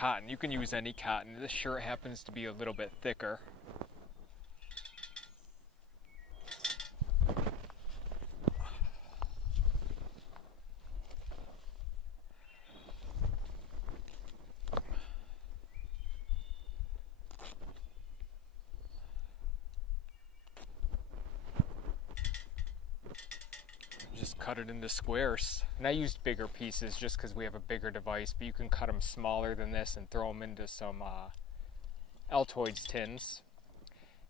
Cotton. You can use any cotton. This shirt happens to be a little bit thicker. Just cut it into squares. And I used bigger pieces just because we have a bigger device, but you can cut them smaller than this and throw them into some Altoids tins.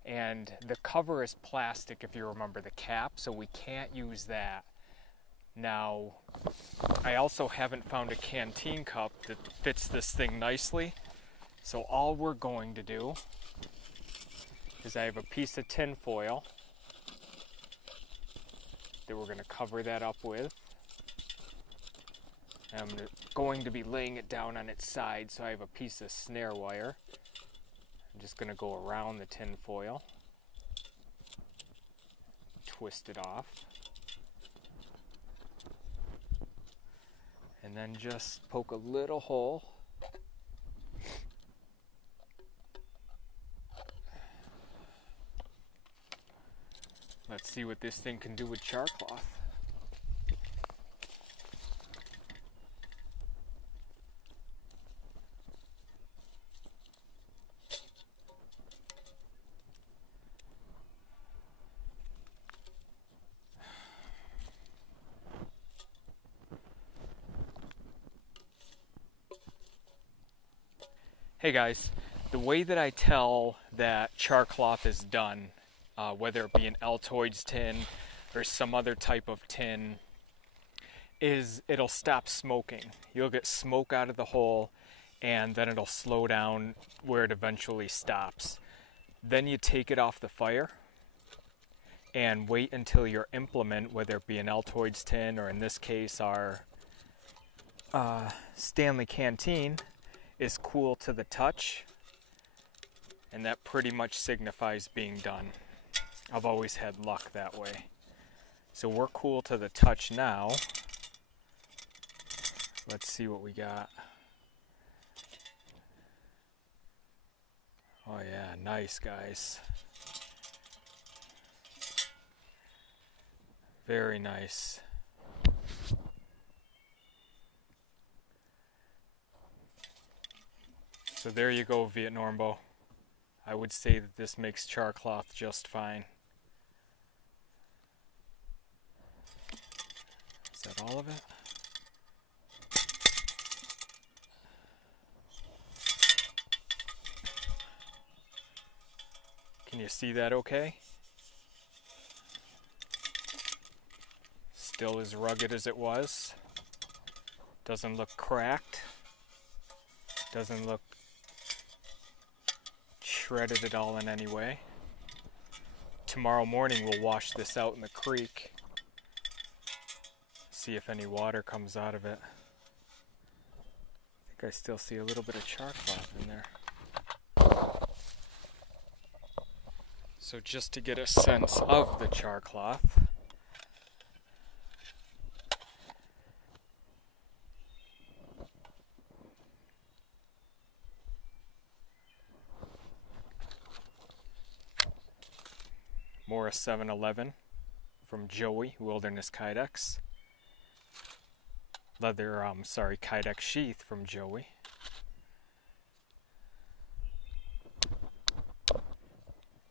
And the cover is plastic, if you remember the cap, so we can't use that. Now, I also haven't found a canteen cup that fits this thing nicely, so all we're going to do is I have a piece of tin foil that we're going to cover that up with. And I'm going to be laying it down on its side, so I have a piece of snare wire. I'm just going to go around the tin foil, twist it off, and then just poke a little hole. Let's see what this thing can do with char cloth. Hey guys, the way that I tell that char cloth is done, whether it be an Altoids tin or some other type of tin, is it'll stop smoking. You'll get smoke out of the hole and then it'll slow down where it eventually stops. Then you take it off the fire and wait until your implement, whether it be an Altoids tin or in this case our Stanley Canteen, is cool to the touch, and that pretty much signifies being done. I've always had luck that way. So we're cool to the touch now. Let's see what we got. Oh yeah, nice guys. Very nice. So there you go, Vietnormbo. I would say that this makes char cloth just fine. Is that all of it? Can you see that okay? Still as rugged as it was. Doesn't look cracked. Doesn't look shredded at all in any way. Tomorrow morning we'll wash this out in the creek. See if any water comes out of it. I think I still see a little bit of char cloth in there. So just to get a sense of the char cloth, more a 7-Eleven from Joey, Wilderness Kydex. Kydex sheath from Joey.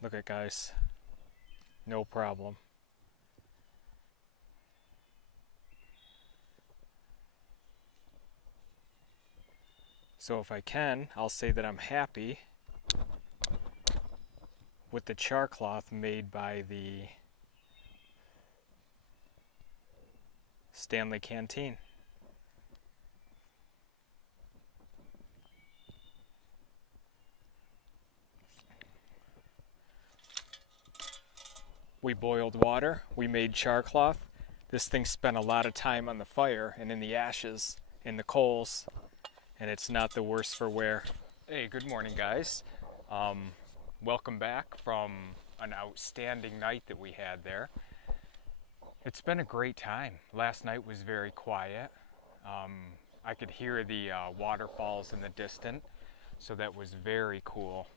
Look at guys, no problem. So if I can, I'll say that I'm happy with the char cloth made by the Stanley Canteen. We boiled water, we made char cloth. This thing spent a lot of time on the fire and in the ashes, in the coals, and it's not the worse for wear. Hey, good morning guys. Welcome back from an outstanding night that we had there. It's been a great time. Last night was very quiet. I could hear the waterfalls in the distance, so that was very cool.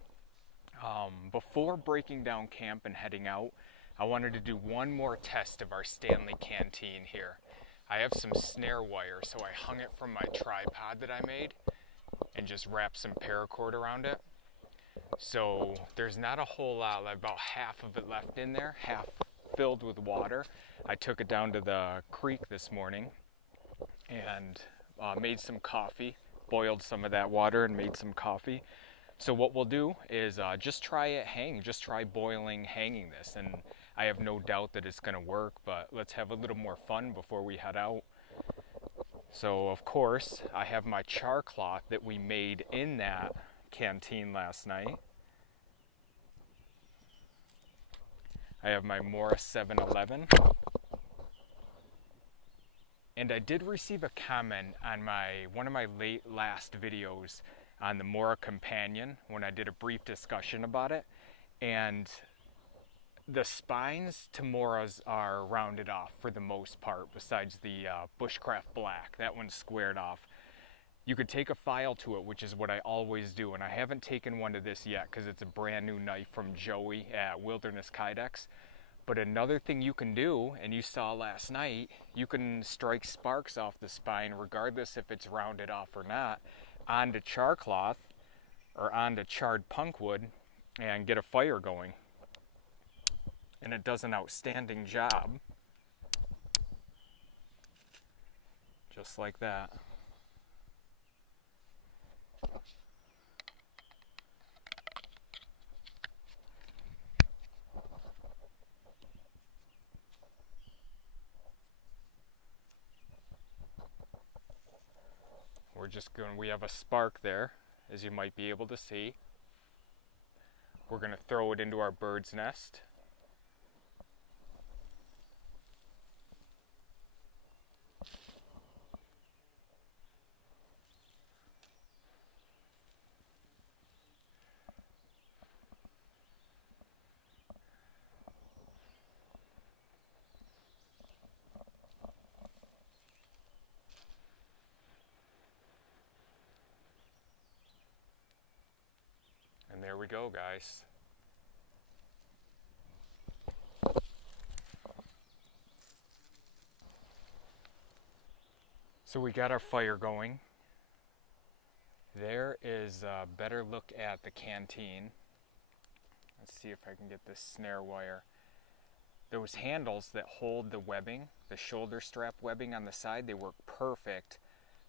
Before breaking down camp and heading out, I wanted to do one more test of our Stanley Canteen here. I have some snare wire, so I hung it from my tripod that I made and just wrapped some paracord around it. So there's not a whole lot, about half of it left in there, half filled with water. I took it down to the creek this morning and made some coffee, boiled some of that water and made some coffee. So what we'll do is just try it just try boiling, hanging this, and I have no doubt that it's going to work, but let's have a little more fun before we head out. So of course, I have my char cloth that we made in that canteen last night. I have my Morris 711. And I did receive a comment on one of my last videos on the Mora Companion when I did a brief discussion about it. And the spines to Moras are rounded off for the most part, besides the bushcraft black. That one's squared off. You could take a file to it, which is what I always do, and I haven't taken one to this yet because it's a brand new knife from Joey at Wildernesskydex. But another thing you can do, and you saw last night, you can strike sparks off the spine, regardless if it's rounded off or not, onto char cloth or onto charred punkwood and get a fire going. And it does an outstanding job. Just like that. We have a spark there, as you might be able to see. We're going to throw it into our bird's nest. And there we go, guys. So we got our fire going. There is a better look at the canteen. Let's see if I can get this snare wire. Those handles that hold the webbing, the shoulder strap webbing on the side, they work perfect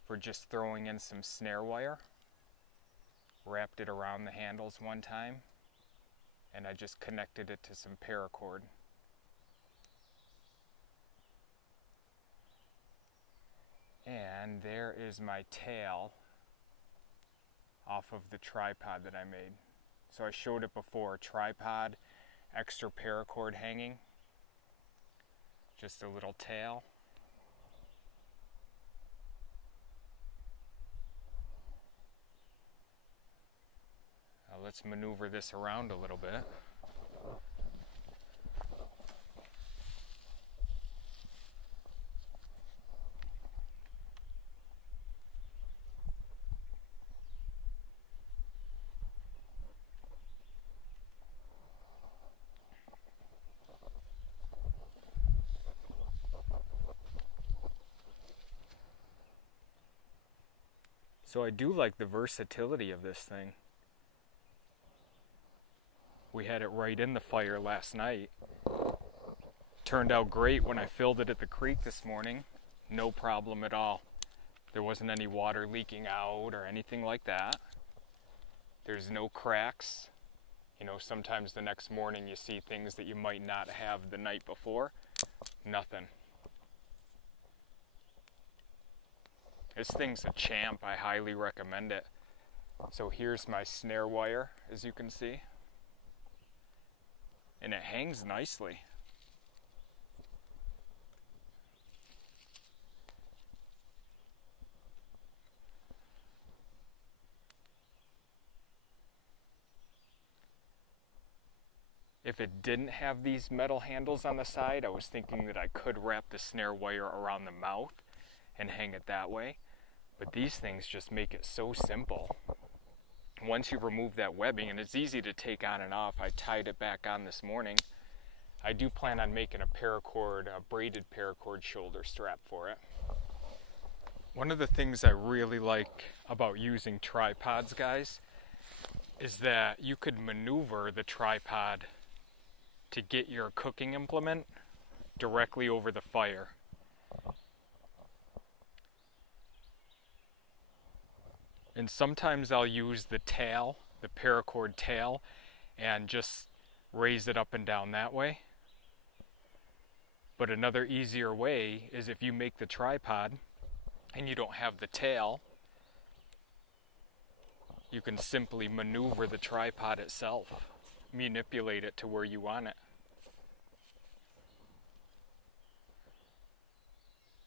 for just throwing in some snare wire. Wrapped it around the handles one time, and I just connected it to some paracord. And there is my tail off of the tripod that I made. So I showed it before, tripod, extra paracord hanging, just a little tail. Let's maneuver this around a little bit. So I do like the versatility of this thing. We had it right in the fire last night. Turned out great when I filled it at the creek this morning. No problem at all. There wasn't any water leaking out or anything like that. There's no cracks. You know, sometimes the next morning you see things that you might not have the night before. Nothing. This thing's a champ. I highly recommend it. So here's my snare wire, as you can see. And it hangs nicely. If it didn't have these metal handles on the side, I was thinking that I could wrap the snare wire around the mouth and hang it that way. But these things just make it so simple. Once you remove that webbing, and it's easy to take on and off. I tied it back on this morning. I do plan on making a braided paracord shoulder strap for it. One of the things I really like about using tripods, guys, is that you could maneuver the tripod to get your cooking implement directly over the fire. And sometimes I'll use the tail, the paracord tail, and just raise it up and down that way. But another easier way is if you make the tripod and you don't have the tail, you can simply maneuver the tripod itself, manipulate it to where you want it.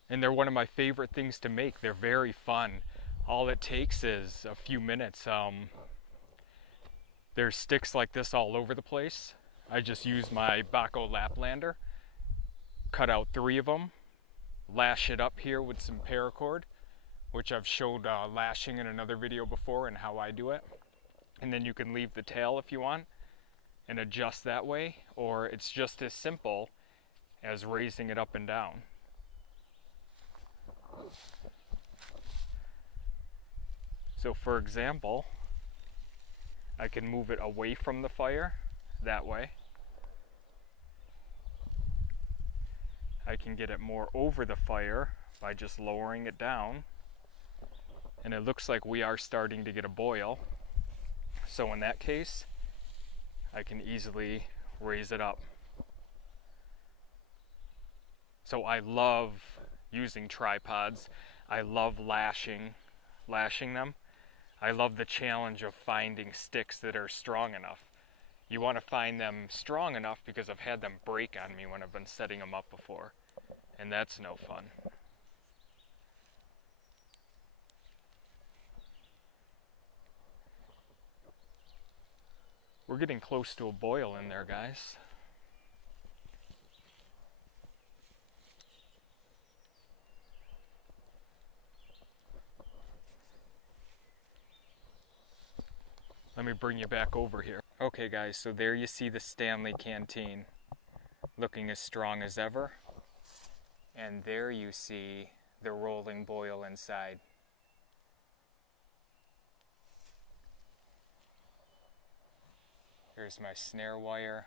And they're one of my favorite things to make. They're very fun. All it takes is a few minutes. There's sticks like this all over the place. I just use my Baco Laplander, cut out 3 of them, lash it up here with some paracord, which I've showed lashing in another video before and how I do it. And then you can leave the tail if you want and adjust that way, or it's just as simple as raising it up and down. So for example, I can move it away from the fire that way. I can get it more over the fire by just lowering it down. And it looks like we are starting to get a boil. So in that case, I can easily raise it up. So I love using tripods. I love lashing them. I love the challenge of finding sticks that are strong enough. You want to find them strong enough because I've had them break on me when I've been setting them up before, and that's no fun. We're getting close to a boil in there, guys. Let me bring you back over here. Okay guys, so there you see the Stanley Canteen looking as strong as ever. And there you see the rolling boil inside. Here's my snare wire.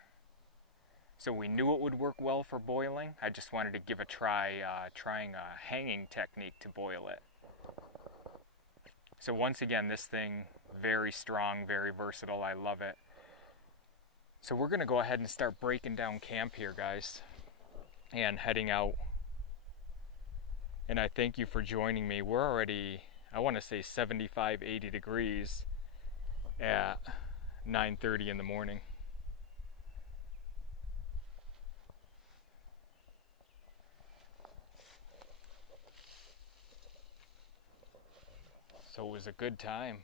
So we knew it would work well for boiling. I just wanted to give a try trying a hanging technique to boil it. So once again, this thing, very strong, very versatile. I love it. So we're going to go ahead and start breaking down camp here, guys, and heading out. And I thank you for joining me. We're already, I want to say 75, 80 degrees at 9:30 in the morning. So it was a good time.